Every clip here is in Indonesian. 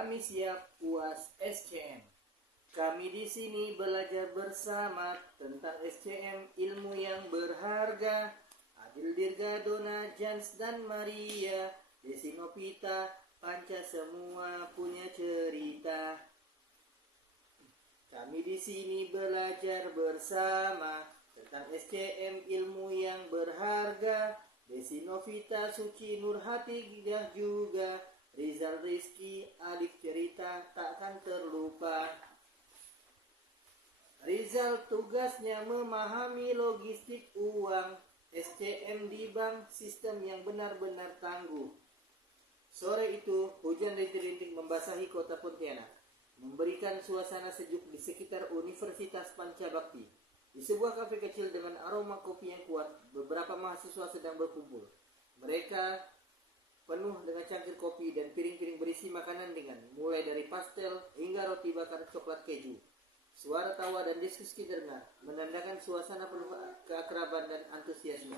Kami siap UAS SCM. Kami di sini belajar bersama tentang SCM, ilmu yang berharga. Adil, Dirga, Dona, Jans, dan Maria, Desi, Novita, Panca, semua punya cerita. Kami di sini belajar bersama tentang SCM, ilmu yang berharga. Desi, Novita, Suci, Nurhati, Gidah juga, Rizal, Rizky, adik cerita takkan terlupa. Rizal tugasnya memahami logistik uang. SCM di bank, sistem yang benar-benar tangguh. Sore itu hujan rintik-rintik membasahi kota Pontianak, memberikan suasana sejuk di sekitar Universitas Pancabakti. Di sebuah kafe kecil dengan aroma kopi yang kuat, beberapa mahasiswa sedang berkumpul. Mereka penuh dengan cangkir kopi dan piring-piring berisi makanan ringan, mulai dari pastel hingga roti bakar coklat keju. Suara tawa dan diskusi terdengar, menandakan suasana penuh keakraban dan antusiasme.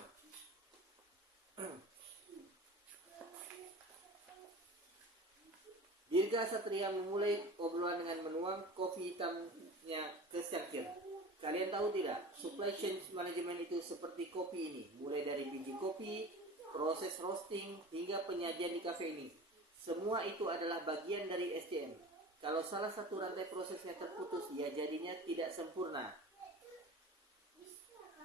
Dirga Satria memulai obrolan dengan menuang kopi hitamnya ke cangkir. Kalian tahu tidak, supply chain management itu seperti kopi ini, mulai dari biji kopi, proses roasting, hingga penyajian di kafe ini. Semua itu adalah bagian dari SCM. Kalau salah satu rantai prosesnya terputus, ya jadinya tidak sempurna.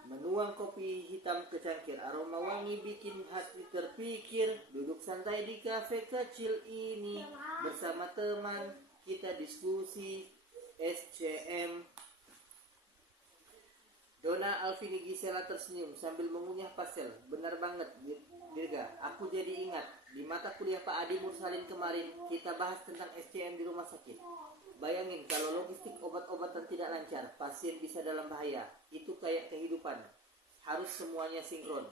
Menuang kopi hitam ke cangkir, aroma wangi bikin hati terpikir. Duduk santai di kafe kecil ini, bersama teman kita diskusi SCM. Dona, Alvini, Gisela tersenyum sambil mengunyah pastel. Benar banget, Dirga. Aku jadi ingat, di mata kuliah Pak Adi Mursalin kemarin, kita bahas tentang SCM di rumah sakit. Bayangin kalau logistik obat-obatan tidak lancar, pasien bisa dalam bahaya. Itu kayak kehidupan. Harus semuanya sinkron.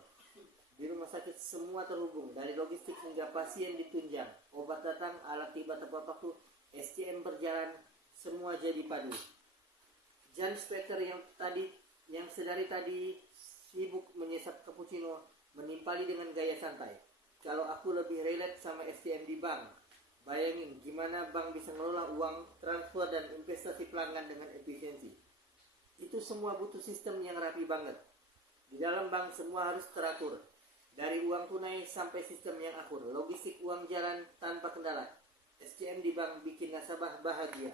Di rumah sakit semua terhubung, dari logistik hingga pasien ditunjang. Obat datang, alat tiba tepat waktu, SCM berjalan, semua jadi padu. Jan Specker yang sedari tadi sibuk menyesap cappuccino menimpali dengan gaya santai. Kalau aku lebih relate sama SCM di bank. Bayangin gimana bank bisa ngelola uang, transfer, dan investasi pelanggan dengan efisiensi. Itu semua butuh sistem yang rapi banget. Di dalam bank semua harus teratur. Dari uang tunai sampai sistem yang akur. Logistik uang jalan tanpa kendala. SCM di bank bikin nasabah bahagia.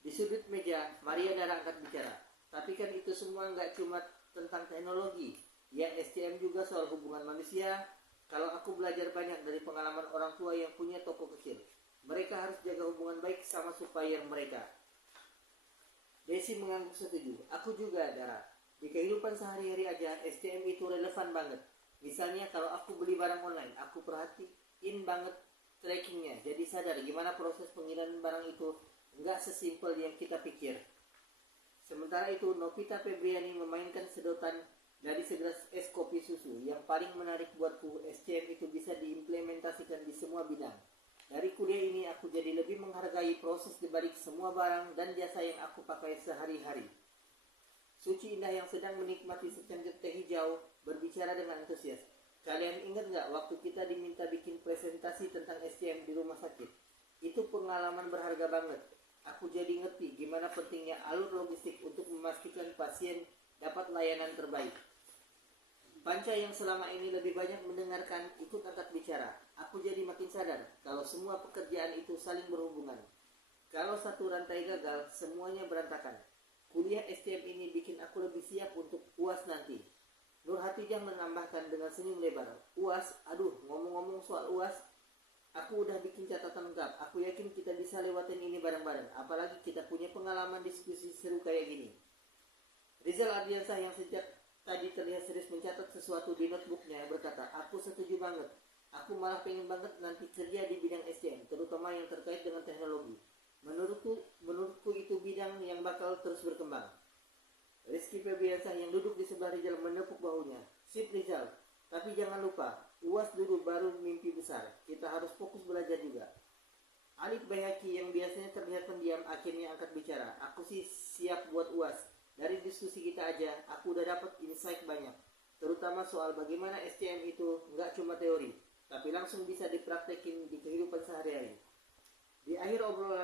Di sudut meja, Maria Dara angkat bicara. Tapi kan itu semua nggak cuma tentang teknologi. Ya, SCM juga soal hubungan manusia. Kalau aku belajar banyak dari pengalaman orang tua yang punya toko kecil. Mereka harus jaga hubungan baik sama supplier mereka. Desi mengangguk setuju. Aku juga, Dara. Di kehidupan sehari-hari aja, SCM itu relevan banget. Misalnya kalau aku beli barang online, aku perhatiin banget trackingnya. Jadi sadar gimana proses pengiriman barang itu nggak sesimpel yang kita pikir. Sementara itu, Novita Febriani memainkan sedotan dari segelas es kopi susu. Yang paling menarik buatku, SCM itu bisa diimplementasikan di semua bidang. Dari kuliah ini, aku jadi lebih menghargai proses dibalik semua barang dan jasa yang aku pakai sehari-hari. Suci Indah yang sedang menikmati secangkir teh hijau berbicara dengan antusias. Kalian ingat nggak waktu kita diminta bikin presentasi tentang SCM di rumah sakit? Itu pengalaman berharga banget. Aku jadi ngerti gimana pentingnya alur logistik untuk memastikan pasien dapat layanan terbaik. Panca yang selama ini lebih banyak mendengarkan ikut angkat bicara. Aku jadi makin sadar kalau semua pekerjaan itu saling berhubungan. Kalau satu rantai gagal, semuanya berantakan. Kuliah SCM ini bikin aku lebih siap untuk UAS nanti. Nur Hatijah menambahkan dengan senyum lebar. UAS, aduh, ngomong-ngomong soal UAS, aku udah bikin catatan lengkap. Aku yakin kita bisa lewatin ini bareng-bareng. Apalagi kita punya pengalaman diskusi seru kayak gini. Rizal Ardiansah yang sejak tadi terlihat serius mencatat sesuatu di notebooknya berkata, aku setuju banget. Aku malah pengen banget nanti kerja di bidang SCM, terutama yang terkait dengan teknologi. Menurutku itu bidang yang bakal terus berkembang. Rizky Febriansah yang duduk di sebelah Rizal menepuk bahunya. Sip Rizal, tapi jangan lupa, UAS dulu baru mimpi besar. Kita harus fokus belajar juga. Alif Bayhaki yang biasanya terlihat pendiam akhirnya angkat bicara. Aku sih siap buat UAS. Dari diskusi kita aja, aku udah dapat insight banyak. Terutama soal bagaimana SCM itu nggak cuma teori, tapi langsung bisa dipraktekin di kehidupan sehari-hari.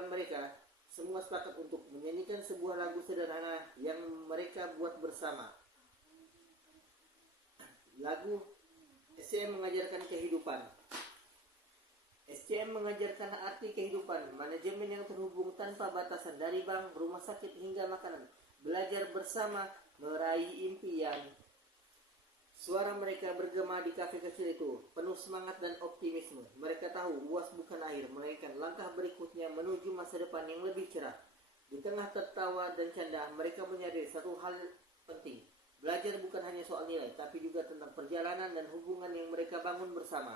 antara mereka semua sepakat untuk menyanyikan sebuah lagu sederhana yang mereka buat bersama. Lagu SCM mengajarkan kehidupan. SCM mengajarkan arti kehidupan, manajemen yang terhubung tanpa batasan dari bank, rumah sakit hingga makanan. Belajar bersama, meraih impian. Suara mereka bergema di kafe kecil itu, penuh semangat dan optimisme. Mereka tahu UAS bukan akhir, melainkan langkah berikutnya menuju masa depan yang lebih cerah. Di tengah tertawa dan canda, mereka menyadari satu hal penting. Belajar bukan hanya soal nilai, tapi juga tentang perjalanan dan hubungan yang mereka bangun bersama.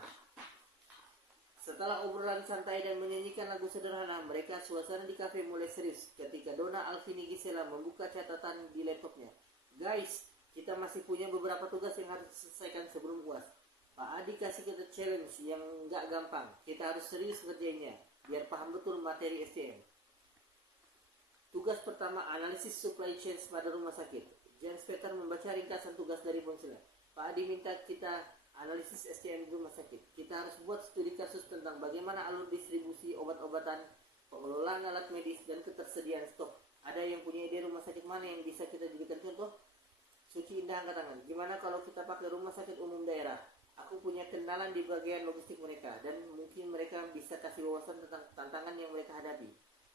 Setelah obrolan santai dan menyanyikan lagu sederhana, mereka suasana di kafe mulai serius ketika Donna Alvini Gisela membuka catatan di laptopnya. Guys, kita masih punya beberapa tugas yang harus diselesaikan sebelum UAS. Pak Adi kasih kita challenge yang gak gampang. Kita harus serius ngerjainnya, biar paham betul materi SCM. Tugas pertama, analisis supply chain pada rumah sakit. Jens Peter membaca ringkasan tugas dari ponselnya. Pak Adi minta kita analisis SCM di rumah sakit. Kita harus buat studi kasus tentang bagaimana alur distribusi obat-obatan, pengelolaan alat medis, dan ketersediaan stok. Ada yang punya ide rumah sakit mana yang bisa kita jadikan contoh? Suci Indah angkat tangan. Gimana kalau kita pakai rumah sakit umum daerah? Aku punya kenalan di bagian logistik mereka dan mungkin mereka bisa kasih wawasan tentang tantangan yang mereka hadapi.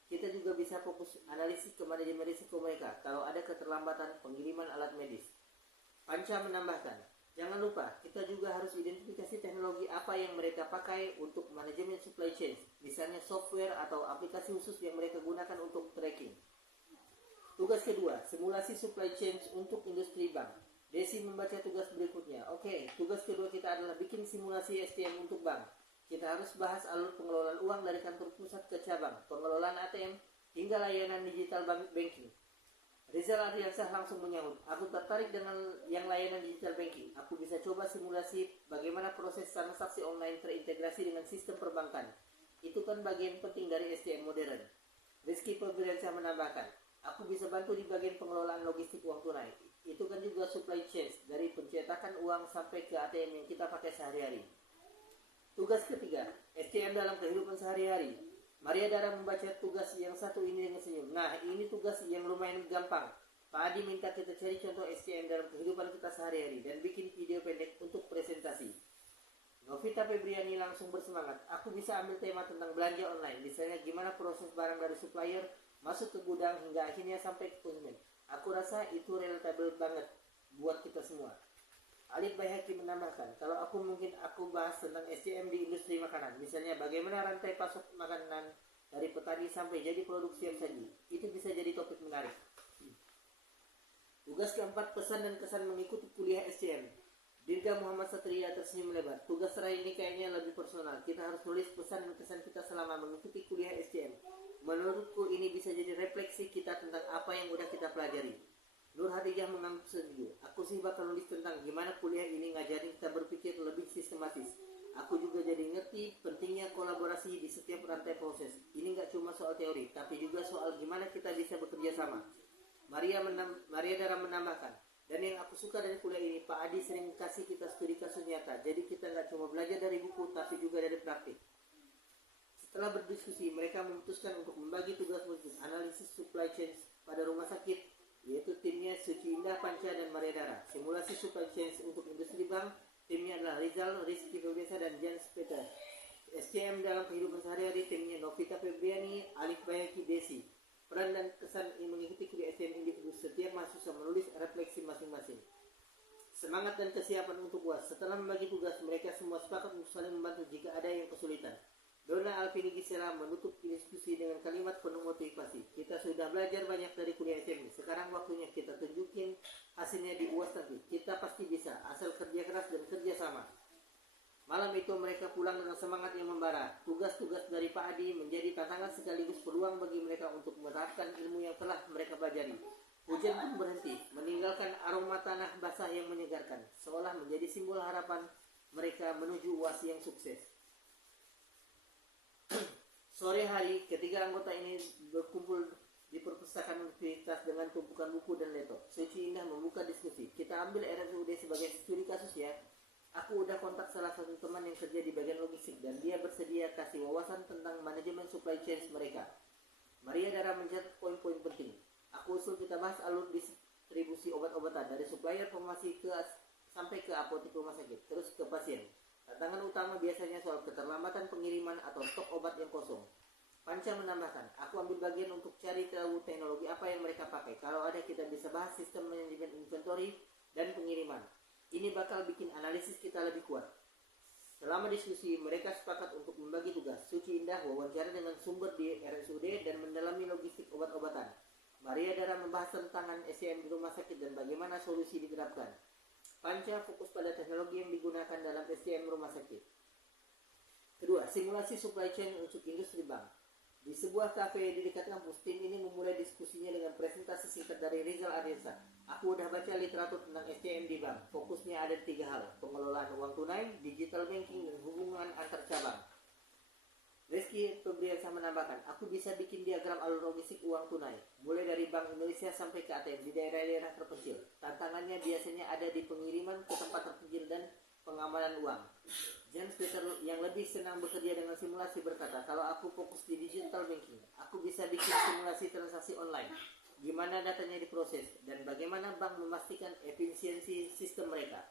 Kita juga bisa fokus analisis ke manajemen risiko mereka kalau ada keterlambatan pengiriman alat medis. Panca menambahkan, jangan lupa kita juga harus identifikasi teknologi apa yang mereka pakai untuk manajemen supply chain, misalnya software atau aplikasi khusus yang mereka gunakan untuk tracking. Tugas kedua, simulasi supply chain untuk industri bank. Desi membaca tugas berikutnya. Oke, tugas kedua kita adalah bikin simulasi SCM untuk bank. Kita harus bahas alur pengelolaan uang dari kantor pusat ke cabang, pengelolaan ATM, hingga layanan digital banking. Rizal Adriansah langsung menyahut, aku tertarik dengan yang layanan digital banking. Aku bisa coba simulasi bagaimana proses transaksi online terintegrasi dengan sistem perbankan. Itu kan bagian penting dari SCM modern. Rizky Febriansyah menambahkan, aku bisa bantu di bagian pengelolaan logistik uang tunai. Itu kan juga supply chain, dari pencetakan uang sampai ke ATM yang kita pakai sehari-hari. Tugas ketiga, SCM dalam kehidupan sehari-hari. Maria Dara membaca tugas yang satu ini dengan senyum. Nah, ini tugas yang lumayan gampang. Pak Adi minta kita cari contoh SCM dalam kehidupan kita sehari-hari dan bikin video pendek untuk presentasi. Novita Febriani langsung bersemangat. Aku bisa ambil tema tentang belanja online. Misalnya gimana proses barang dari supplier masuk ke gudang hingga akhirnya sampai ke konsumen. Aku rasa itu relatable banget buat kita semua. Alif Bayhaki menambahkan, kalau aku bahas tentang SCM di industri makanan. Misalnya bagaimana rantai pasok makanan dari petani sampai jadi produk siap saji. Itu bisa jadi topik menarik. Tugas keempat, pesan dan kesan mengikuti kuliah SCM. Dirga Muhammad Satria tersenyum lebar. Tugas terakhir ini kayaknya lebih personal. Kita harus tulis pesan dan kesan kita selama mengikuti kuliah SCM. Menurutku ini bisa jadi refleksi kita tentang apa yang udah kita pelajari. Nur Hadijah mengangguk setuju. Aku sih bakal nulis tentang gimana kuliah ini ngajarin kita berpikir lebih sistematis. Aku juga jadi ngerti pentingnya kolaborasi di setiap rantai proses. Ini gak cuma soal teori, tapi juga soal gimana kita bisa bekerja sama. Maria Dara menambahkan, dan yang aku suka dari kuliah ini, Pak Adi sering kasih kita studi kasus nyata. Jadi kita gak cuma belajar dari buku, tapi juga dari praktik. Setelah berdiskusi, mereka memutuskan untuk membagi tugas khusus analisis supply chain pada rumah sakit, yaitu timnya Suci Indah, Panca, dan Maria Dara. Simulasi supply chain untuk industri bank, timnya adalah Rizal, Rizky Febriansyah, dan Jens Peter. SCM dalam kehidupan sehari-hari, timnya Novita Febriani, Alif Bayaki, Desi. Peran dan kesan mengikuti kuliah SCM individu, setiap mahasiswa menulis refleksi masing-masing. Semangat dan kesiapan untuk UAS. Setelah membagi tugas, mereka semua sepakat untuk saling membantu jika ada yang kesulitan. Donna Alvini Gisela menutup diskusi dengan kalimat penuh motivasi. Kita sudah belajar banyak dari kuliah SCM. Sekarang waktunya kita tunjukin hasilnya di UAS nanti. Kita pasti bisa, asal kerja keras dan kerja sama. Malam itu mereka pulang dengan semangat yang membara. Tugas-tugas dari Pak Adi menjadi tantangan sekaligus peluang bagi mereka untuk menerapkan ilmu yang telah mereka pelajari. Hujan pun berhenti, meninggalkan aroma tanah basah yang menyegarkan, seolah menjadi simbol harapan mereka menuju UAS yang sukses. Sore hari, ketiga anggota ini berkumpul di perpustakaan universitas dengan tumpukan buku dan laptop. Suci Indah membuka diskusi. Kita ambil RSUD sebagai studi kasus ya. Aku udah kontak salah satu teman yang kerja di bagian logistik dan dia bersedia kasih wawasan tentang manajemen supply chain mereka. Maria Dara mencatat poin-poin penting. Aku usul kita bahas alur distribusi obat-obatan dari supplier farmasi sampai ke apotek rumah sakit, terus ke pasien. Tantangan utama biasanya soal keterlambatan pengiriman atau stok obat yang kosong. Panca menambahkan, aku ambil bagian untuk cari tahu teknologi apa yang mereka pakai. Kalau ada kita bisa bahas sistem manajemen inventory dan pengiriman. Ini bakal bikin analisis kita lebih kuat. Selama diskusi, mereka sepakat untuk membagi tugas. Suci Indah wawancara dengan sumber di RSUD dan mendalami logistik obat-obatan. Maria Dara membahas tantangan SCM di rumah sakit dan bagaimana solusi diterapkan. Panca fokus pada teknologi yang digunakan dalam SCM rumah sakit. Kedua, simulasi supply chain untuk industri bank. Di sebuah kafe di dekat kampus, tim ini memulai diskusinya dengan presentasi singkat dari Rizal Ardiansyah. Aku udah baca literatur tentang SCM di bank. Fokusnya ada 3 hal, pengelolaan uang tunai, digital banking, dan hubungan antar cabang. Rizky Febriansyah menambahkan, aku bisa bikin diagram alur logistik uang tunai, mulai dari Bank Indonesia sampai ke ATM di daerah-daerah terpencil. Tantangannya biasanya ada di pengiriman ke tempat terpencil dan pengamanan uang. James Peter yang lebih senang bekerja dengan simulasi berkata, kalau aku fokus di digital banking, aku bisa bikin simulasi transaksi online, gimana datanya diproses, dan bagaimana bank memastikan efisiensi sistem mereka.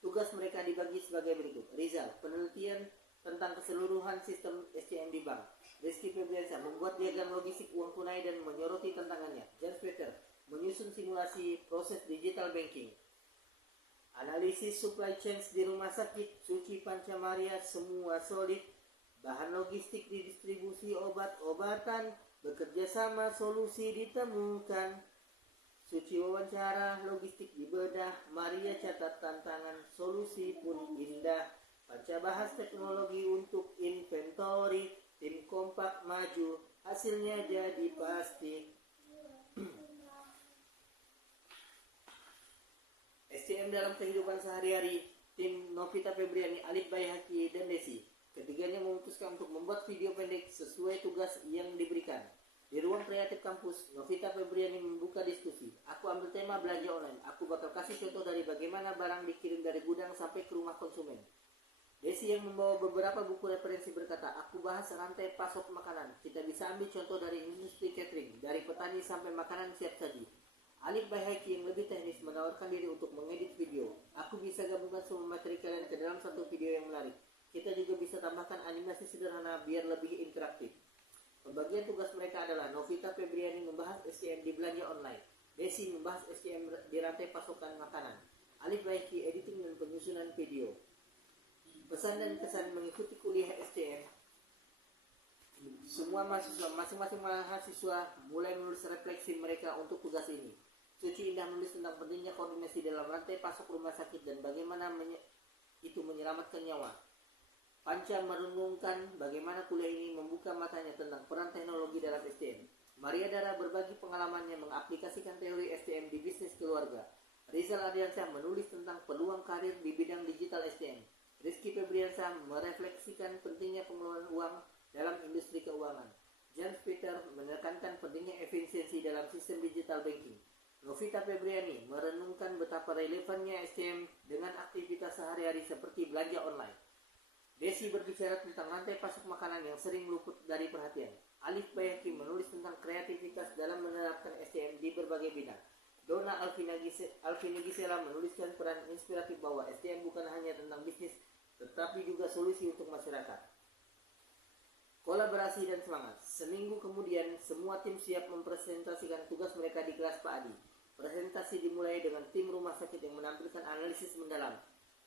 Tugas mereka dibagi sebagai berikut. Rizal, penelitian tentang keseluruhan sistem SCM di bank. Rizky Febriansyah membuat diagram logistik uang tunai dan menyoroti tantangannya. James Peter menyusun simulasi proses digital banking. Analisis supply chain di rumah sakit. Suci Panca Maria semua solid. Bahan logistik di distribusi obat-obatan. Bekerja sama solusi ditemukan. Suci wawancara logistik dibedah. Maria catat tantangan solusi pun indah. Panca bahas teknologi untuk inventory. Tim kompak maju. Hasilnya jadi pasti. SCM dalam kehidupan sehari-hari. Tim Novita Febriani, Alif Bayhaki, dan Desi. Ketiganya memutuskan untuk membuat video pendek sesuai tugas yang diberikan. Di ruang kreatif kampus, Novita Febriani membuka diskusi. Aku ambil tema belanja online. Aku bakal kasih contoh dari bagaimana barang dikirim dari gudang sampai ke rumah konsumen. Desi yang membawa beberapa buku referensi berkata, aku bahas rantai pasok makanan. Kita bisa ambil contoh dari industri catering, dari petani sampai makanan siap saji. Alif Bayhaki yang lebih teknis menawarkan diri untuk mengedit video. Aku bisa gabungkan semua materi kalian ke dalam satu video yang menarik. Kita juga bisa tambahkan animasi sederhana biar lebih interaktif. Pembagian tugas mereka adalah Novita Febriani membahas SCM di belanja online. Desi membahas SCM di rantai pasokan makanan. Alif Bayhaki editing dan penyusunan video. Pesan dan kesan mengikuti kuliah SCM. Semua masing-masing mahasiswa mulai menulis refleksi mereka untuk tugas ini. Suci Indah menulis tentang pentingnya koordinasi dalam rantai pasok rumah sakit dan bagaimana itu menyelamatkan nyawa. Panca merenungkan bagaimana kuliah ini membuka matanya tentang peran teknologi dalam SCM. Maria Dara berbagi pengalamannya mengaplikasikan teori SCM di bisnis keluarga. Rizal Ardiansyah menulis tentang peluang karir di bidang digital SCM. Rizky Febriansyah merefleksikan pentingnya pengelolaan uang dalam industri keuangan. James Peter menekankan pentingnya efisiensi dalam sistem digital banking. Novita Febriani merenungkan betapa relevannya SCM dengan aktivitas sehari-hari seperti belanja online. Desi berbicara tentang rantai pasok makanan yang sering luput dari perhatian. Alif Bayhaki menulis tentang kreativitas dalam menerapkan SCM di berbagai bidang. Donna Alvini Gisela menuliskan peran inspiratif bahwa SCM bukan hanya tentang bisnis, tetapi juga solusi untuk masyarakat. Kolaborasi dan semangat. Seminggu kemudian, semua tim siap mempresentasikan tugas mereka di kelas Pak Adi. Presentasi dimulai dengan tim rumah sakit yang menampilkan analisis mendalam.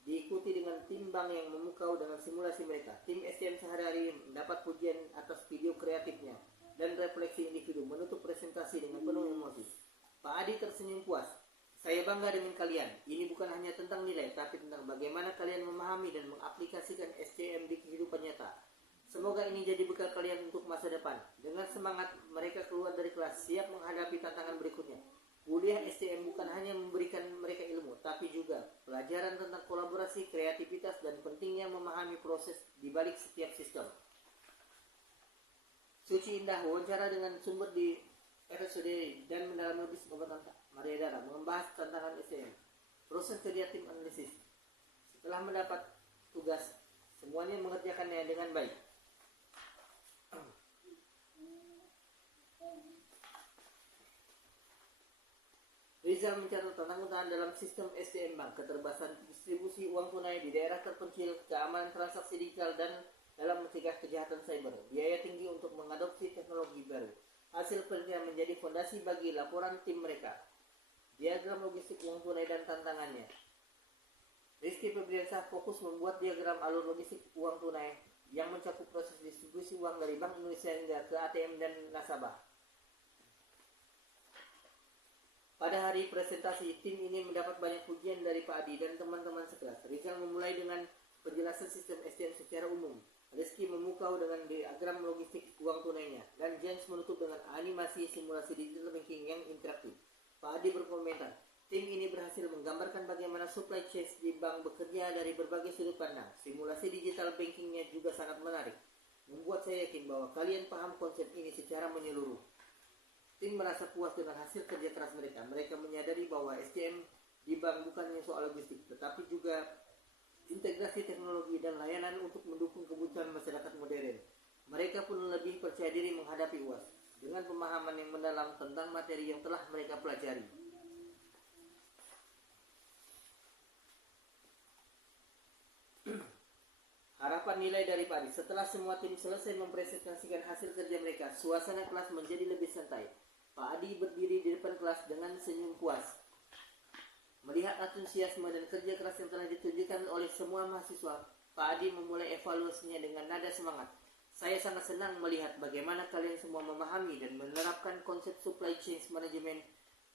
Diikuti dengan tim bank yang memukau dengan simulasi mereka. Tim SCM sehari-hari mendapat pujian atas video kreatifnya dan refleksi individu menutup presentasi dengan penuh emosi. Pak Adi tersenyum puas. Saya bangga dengan kalian. Ini bukan hanya tentang nilai, tapi tentang bagaimana kalian memahami dan mengaplikasikan SCM di kehidupan nyata. Semoga ini jadi bekal kalian untuk masa depan. Dengan semangat, mereka keluar dari kelas, siap menghadapi tantangan berikutnya. Kuliah SCM bukan hanya memberikan mereka ilmu, tapi juga pelajaran tentang kolaborasi, kreativitas, dan pentingnya memahami proses di balik setiap sistem. Suci Indah wawancara dengan sumber di RSUD dan mendalami logistik obat-obatan. Maria Dara membahas tantangan SCM. Proses kerja tim analisis. Setelah mendapat tugas, semuanya mengerjakannya dengan baik. Rizal mencatat tantangan dalam sistem SDM Bank, keterbatasan distribusi uang tunai di daerah terpencil, keamanan transaksi digital, dan dalam mencegah kejahatan cyber. Biaya tinggi untuk mengadopsi teknologi baru. Hasil penelitian menjadi fondasi bagi laporan tim mereka. Diagram logistik uang tunai dan tantangannya. Rizky Febriansyah fokus membuat diagram alur logistik uang tunai yang mencakup proses distribusi uang dari Bank Indonesia hingga ke ATM dan nasabah. Pada hari presentasi, tim ini mendapat banyak pujian dari Pak Adi dan teman-teman sekelas. Rizal memulai dengan penjelasan sistem SDM secara umum. Rizky memukau dengan diagram logistik uang tunainya, dan James menutup dengan animasi simulasi digital banking yang interaktif. Pak Adi berkomentar, tim ini berhasil menggambarkan bagaimana supply chain di bank bekerja dari berbagai sudut pandang. Simulasi digital bankingnya juga sangat menarik, membuat saya yakin bahwa kalian paham konsep ini secara menyeluruh. Tim merasa puas dengan hasil kerja keras mereka. Mereka menyadari bahwa SDM di bank bukan hanya soal logistik, tetapi juga integrasi teknologi dan layanan untuk mendukung kebutuhan masyarakat modern. Mereka pun lebih percaya diri menghadapi UAS dengan pemahaman yang mendalam tentang materi yang telah mereka pelajari. Harapan nilai dari Pak Adi. Setelah semua tim selesai mempresentasikan hasil kerja mereka, suasana kelas menjadi lebih santai. Pak Adi berdiri di depan kelas dengan senyum puas. Melihat antusiasme dan kerja keras yang telah ditunjukkan oleh semua mahasiswa, Pak Adi memulai evaluasinya dengan nada semangat. Saya sangat senang melihat bagaimana kalian semua memahami dan menerapkan konsep supply chain management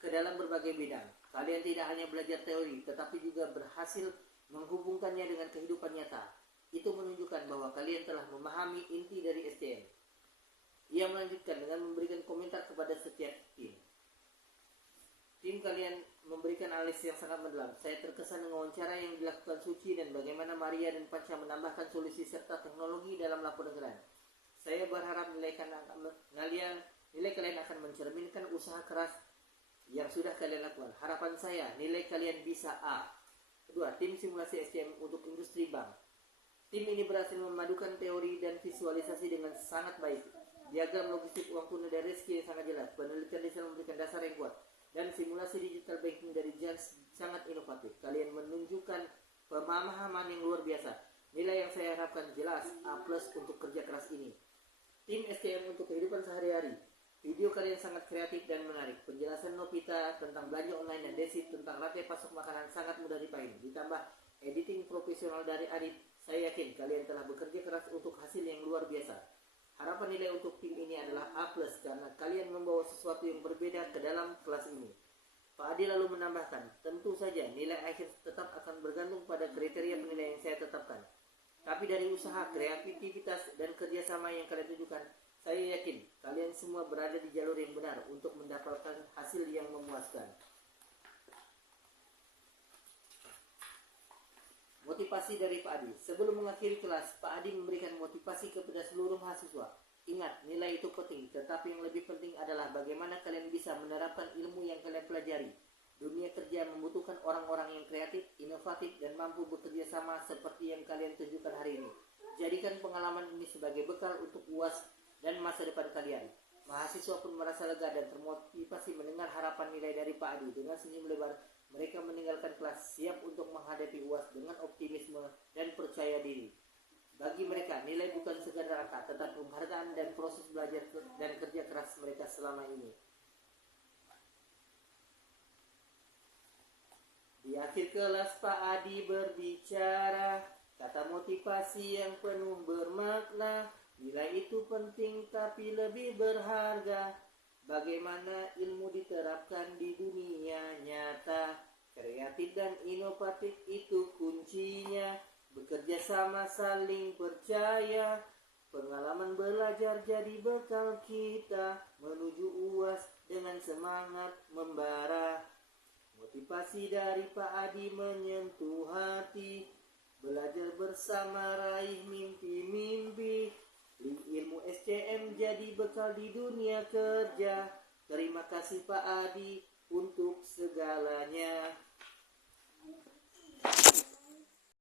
ke dalam berbagai bidang. Kalian tidak hanya belajar teori, tetapi juga berhasil menghubungkannya dengan kehidupan nyata. Itu menunjukkan bahwa kalian telah memahami inti dari SDM. Ia melanjutkan dengan memberikan komentar kepada setiap tim. Tim kalian memberikan analisis yang sangat mendalam. Saya terkesan dengan wawancara yang dilakukan Suci dan bagaimana Maria dan Panca menambahkan solusi serta teknologi dalam laporan kalian. Saya berharap nilai kalian akan mencerminkan usaha keras yang sudah kalian lakukan. Harapan saya, nilai kalian bisa A. Kedua, tim simulasi SDM untuk industri bank. Tim ini berhasil memadukan teori dan visualisasi dengan sangat baik. Diagram logistik uang tunai dari Rizky sangat jelas. Penelitian Rizal memberikan dasar yang kuat. Dan simulasi digital banking dari Jans sangat inovatif. Kalian menunjukkan pemahaman yang luar biasa. Nilai yang saya harapkan jelas A+ untuk kerja keras ini. Tim SDM untuk kehidupan sehari-hari. Video kalian sangat kreatif dan menarik. Penjelasan Novita tentang belanja online dan Desi tentang rantai pasok makanan sangat mudah dipahami. Ditambah editing profesional dari Adit, saya yakin kalian telah bekerja keras untuk hasil yang luar biasa. Harapan nilai untuk tim ini adalah A+ karena kalian membawa sesuatu yang berbeda ke dalam kelas ini. Pak Adi lalu menambahkan, tentu saja nilai akhir tetap akan bergantung pada kriteria penilaian yang saya tetapkan. Tapi dari usaha, kreativitas, dan kerjasama yang kalian tunjukkan, saya yakin kalian semua berada di jalur yang benar untuk mendapatkan hasil yang memuaskan. Motivasi dari Pak Adi. Sebelum mengakhiri kelas, Pak Adi memberikan motivasi kepada seluruh mahasiswa. Ingat, nilai itu penting, tetapi yang lebih penting adalah bagaimana kalian bisa menerapkan ilmu yang kalian pelajari. Dunia kerja membutuhkan orang-orang yang kreatif, inovatif, dan mampu bekerja sama seperti yang kalian tunjukkan hari ini. Jadikan pengalaman ini sebagai bekal untuk UAS dan masa depan kalian. Mahasiswa pun merasa lega dan termotivasi mendengar harapan nilai dari Pak Adi. Dengan senyum lebar, mereka meninggalkan kelas siap untuk menghadapi UAS dengan optimisme dan percaya diri. Bagi mereka, nilai bukan sekadar angka, tetapi penghargaan dan proses belajar dan kerja keras mereka selama ini. Di akhir kelas, Pak Adi berbicara, kata motivasi yang penuh bermakna. Nilai itu penting tapi lebih berharga. Bagaimana ilmu diterapkan di dunia nyata. Kreatif dan inovatif itu kuncinya. Bekerja sama saling percaya. Pengalaman belajar jadi bekal kita. Menuju UAS dengan semangat membara. Motivasi dari Pak Adi menyentuh hati. Belajar bersama raih mimpi-mimpi. Ilmu SCM jadi bekal di dunia kerja. Terima kasih Pak Adi untuk segalanya.